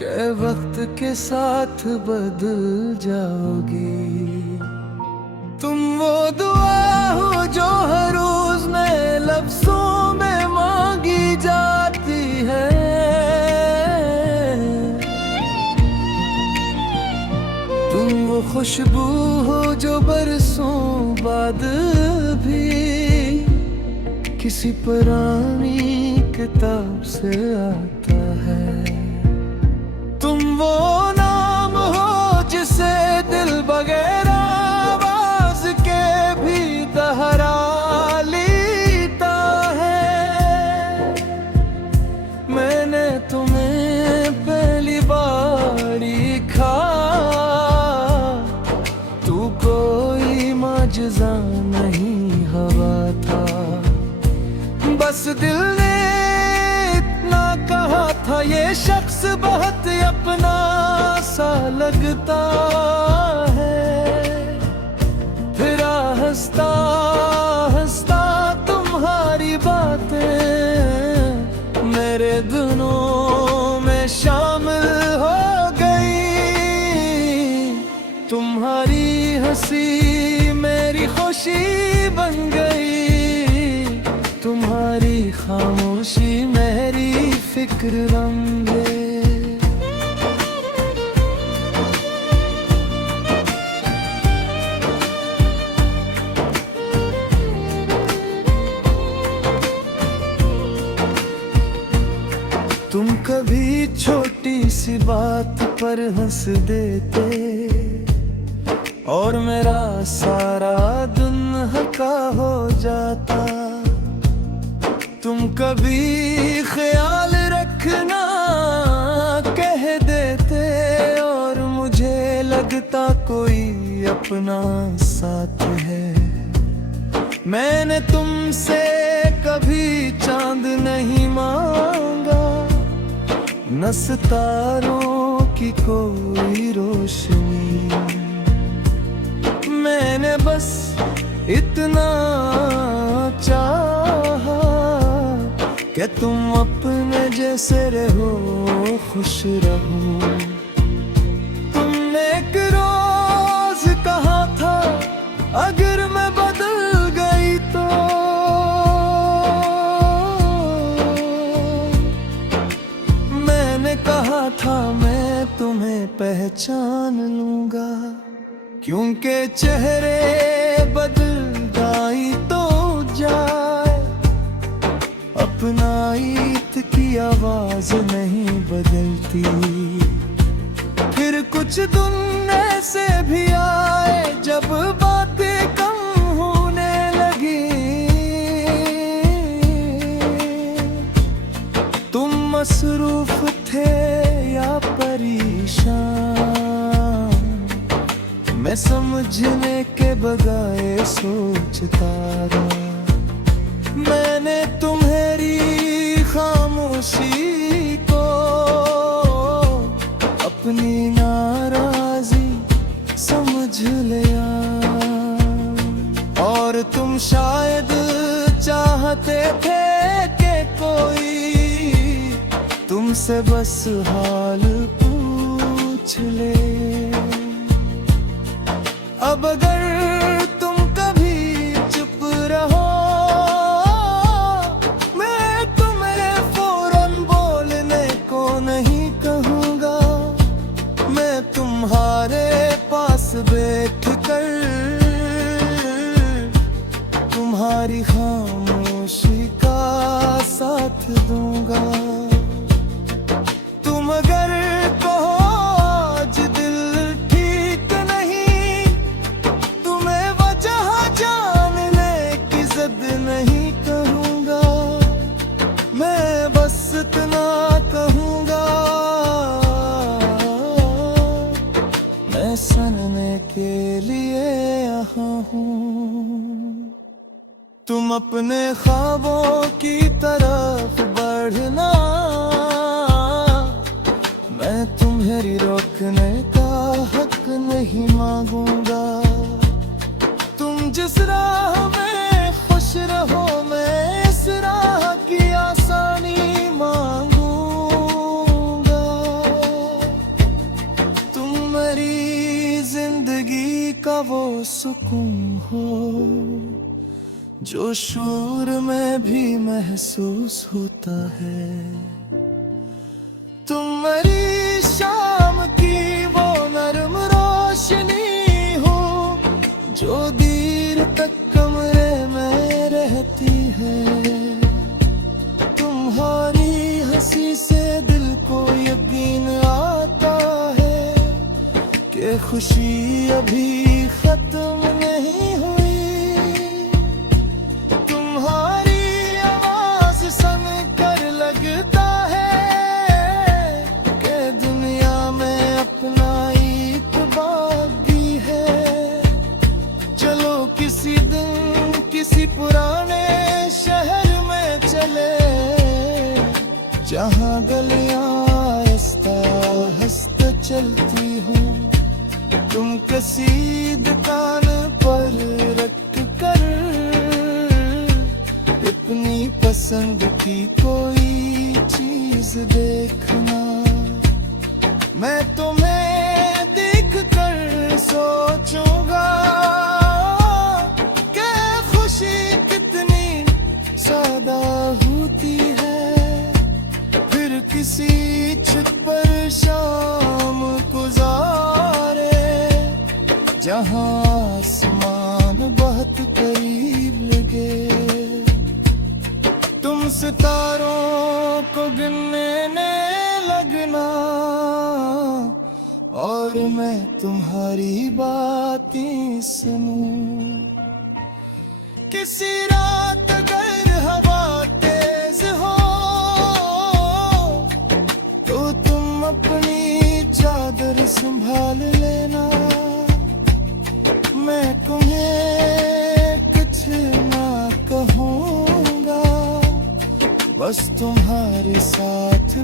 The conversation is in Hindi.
के वक्त के साथ बदल जाओगी। तुम वो दुआ हो जो हर रोज नए लफ्जों में मांगी जाती है। तुम वो खुशबू हो जो बरसों बाद भी किसी पुरानी किताब से आता है। तुम वो नाम हो जिसे दिल बगैर आवाज के भी दोहरा लेता है। मैंने तुम्हें पहली बार देखा, तू कोई माजज़ा नहीं हवा था, बस दिल ने इतना कहा था ये शख्स बहुत अपना सा लगता है। फिर हंसता हंसता तुम्हारी बातें मेरे दिनों में शामिल हो गई। तुम्हारी हंसी मेरी खुशी बन गई, तुम्हारी खामोशी मेरी फिक्र बन गई। तुम कभी छोटी सी बात पर हंस देते और मेरा सारा दिन हल्का हो जाता। तुम कभी ख्याल रखना कह देते और मुझे लगता कोई अपना साथ है। मैंने तुमसे कभी चांद नहीं मांगा, न सितारों की कोई रोशनी। मैंने बस इतना चाहा कि तुम अपने जैसे रहो, खुश रहो। तुमने एक रोज कहा था अगर मैं बदल गई तो मैंने कहा था मैं तुम्हें पहचान लूंगा, क्योंकि चेहरे बदल जाए तो जाए, अपना ईद की आवाज नहीं बदलती। फिर कुछ दिन ऐसे भी आए जब बातें कम होने लगी। तुम मसरूफ थे या परेशान, मैं समझने के बजाय सोचता रहा। मैंने तुम्हारी खामोशी को अपनी नाराजी समझ लिया, और तुम शायद चाहते थे कि कोई तुमसे बस हाल पूछ ले। अब अगर तुम कभी चुप रहो, मैं तुम्हें फौरन बोलने को नहीं कहूँगा। मैं तुम्हारे पास बैठ कर तुम्हारी खामोशी का साथ दूंगा। तुम अगर कहो आज दिल ठीक नहीं, तुम्हें वजह जानने की जिद नहीं करूँगा। मैं बस इतना कहूँगा, मैं सुनने के लिए यहाँ हूँ। तुम अपने ख्वाबों की तरफ बढ़ना, मैं तुम्हें रोकने का हक नहीं मांगूंगा। तुम जिस राह में खुश रहो, मैं इस राह की आसानी मांगूंगा। सुकून हो जो शोर में भी महसूस होता है। तुम मेरी शाम की वो नरम रोशनी हो जो देर तक कमरे में रहती है। तुम्हारी हंसी से दिल को यकीन आता है कि खुशी अभी खत्म नहीं हुई। तुम्हारी आवाज सुन कर लगता है कि दुनिया में अपना एक बागी है। चलो किसी दिन किसी पुराने शहर में चले जहाँ गलियां आहिस्ता आहिस्ता चलती हूँ। तुम किसी दुकान पर रख कर अपनी पसंद की कोई चीज देखना। मैं तुम्हें देख कर सोचूंगा कि खुशी कितनी सादा होती है। फिर किसी छत पर शाम गुजारे जहाँ आसमान बहुत करीब लगे। तुम सितारों को गिनने लगना और मैं तुम्हारी बातें सुनूं। किसी रात अगर हवा तेज हो तो तुम अपनी चादर संभाल लेना। मैं तुम्हें कुछ ना कहूँगा, बस तुम्हारे साथ